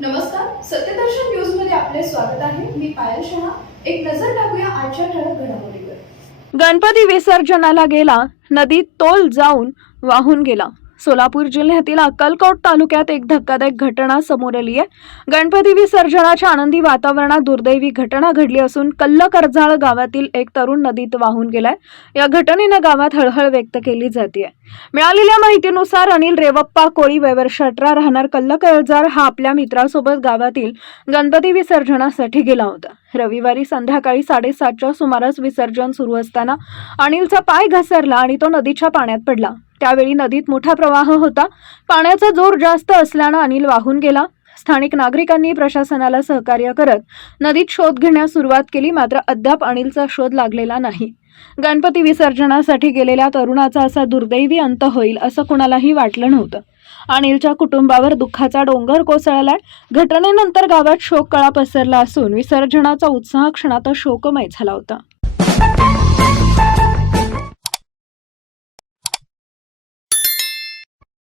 नमस्कार सत्यदर्शन न्यूजमध्ये आपले स्वागत आहे. मी पायल शहा. एक नजर टाकूया आजच्या ठळक घडामोडीवर. गणपती विसर्जनाला गेला नदीत तोल जाऊन वाहून गेला. सोलापूर जिल्ह्यातील अक्कलकोट तालुक्यात एक धक्कादायक घटना समोर आली आहे. गणपती विसर्जनाच्या आनंदी वातावरणात दुर्दैवी घटना घडली असून कल्ल कर्जाळ गावातील एक तरुण नदीत वाहून गेलाय. या घटनेनं गावात हळहळ व्यक्त केली जाते मिळालेल्या माहितीनुसार अनिल रेवप्पा कोळी वयवर्ष अठरा राहणार कल्ल कर्जाळ हा आपल्या मित्रासोबत गावातील गणपती विसर्जनासाठी गेला होता. रविवारी संध्याकाळी साडेसातच्या सुमारास विसर्जन सुरू असताना अनिलचा पाय घसरला आणि तो नदीच्या पाण्यात पडला. त्यावेळी नदीत मोठा प्रवाह होता. पाण्याचा जोर जास्त असल्यानं अनिल वाहून गेला. स्थानिक नागरिकांनी प्रशासनाला सहकार्य करत नदीत शोध घेण्यास सुरुवात केली मात्र अद्याप अनिलचा शोध लागलेला नाही. गणपती विसर्जनासाठी गेलेल्या तरुणाचा असा दुर्दैवी अंत होईल असं कुणालाही वाटलं नव्हतं. अनिलच्या कुटुंबावर दुःखाचा डोंगर कोसळलाय. घटनेनंतर गावात शोककळा पसरला असून विसर्जनाचा उत्साह क्षणात शोकमय झाला होता.